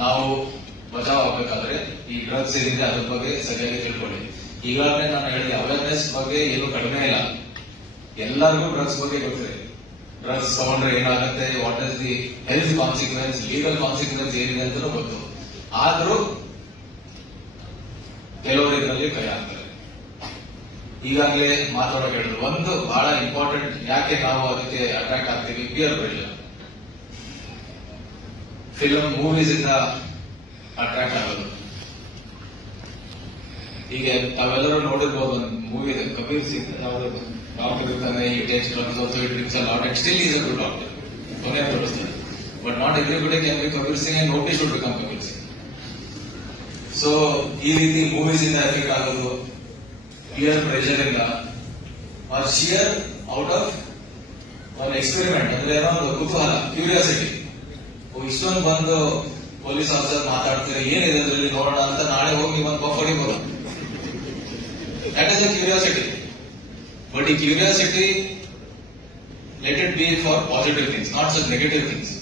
ನಾವು ಬಚಾವ್ ಆಗ್ಬೇಕಾದ್ರೆ ಈ ಡ್ರಗ್ಸ್ ಏನಿದೆ ಅದ್ರ ಬಗ್ಗೆ ಸರಿಯಾಗಿ ತಿಳ್ಕೊಳ್ಳಿ. ಈಗಾಗಲೇ ನಾನು ಹೇಳಿದೆ, ಅವೇರ್ನೆಸ್ ಬಗ್ಗೆ ಏನು ಕಡಿಮೆ ಇಲ್ಲ, ಎಲ್ಲರಿಗೂ ಡ್ರಗ್ಸ್ ಬಗ್ಗೆ ಗೊತ್ತಿದೆ. ಡ್ರಗ್ಸ್ ತಗೊಂಡ್ರೆ ಏನಾಗುತ್ತೆ, what is the health consequence, legal consequence ಏನಿದೆ ಅಂತಲೂ ಗೊತ್ತು. ಆದ್ರೂ ಕೆಲವರು ಇದರಲ್ಲಿ ಕೈ ಹಾಕ್ತಾರೆ. ಈಗಾಗಲೇ ಮಾತಾಡೋಕೆ ಹೇಳಿದ್ರು, ಒಂದು ಬಹಳ ಇಂಪಾರ್ಟೆಂಟ್, ಯಾಕೆ ನಾವು ಅದಕ್ಕೆ ಅಟ್ರಾಕ್ಟ್ ಆಗ್ತೀವಿ, ಪಿಯರ್ ಪ್ರೆಷರ್. ಫಿಲ್ಮ್ ಮೂವೀಸ್ ಇಂದ ಅಟ್ರಾಕ್ಟ್ ಆಗೋದು. ಹೀಗೆ ತಾವೆಲ್ಲರೂ ನೋಡಿರ್ಬೋದು, ಒಂದು ಮೂವಿ ಇದೆ ಕಬೀರ್ ಸಿಂಗ್, ಡಾಕ್ಟರ್ ಇರ್ತಾನೆ, ಈ takes drugs, also it drinks a lot, and still is a good doctor, ಕೊನೆ ತೋರಿಸ್ತಾರೆ. But not everybody can be Kabir Singh and nobody should become Kabir Singh. So ಈ ರೀತಿ ಮೂವೀಸ್ ಇಂದ ಎಫೆಕ್ಟ್ ಆಗೋದು, ಪಿಯರ್ ಪ್ರೆಷರ್ ಇಂದ, ಆರ್ ಶಿಯರ್ ಔಟ್ ಆಫ್ ಒಂದು experiment, ಅಂದ್ರೆ ಏನೋ ಒಂದು ಕುತೂಹಲ, ಕ್ಯೂರಿಯಾಸಿಟಿ. ಇಷ್ಟೊಂದು ಬಂದು ಪೊಲೀಸ್ ಆಫೀಸರ್ ಮಾತಾಡ್ತಾರೆ, ಏನಿದೆ ಅದರಲ್ಲಿ ನೋಡೋಣ ಅಂತ, ನಾಳೆ ಹೋಗಿ ಒಂದು ಬಫ್ ಹೊಡಿಬೋದು. That is a curiosity. But ಈ curiosity, let it be for positive things, not such negative things.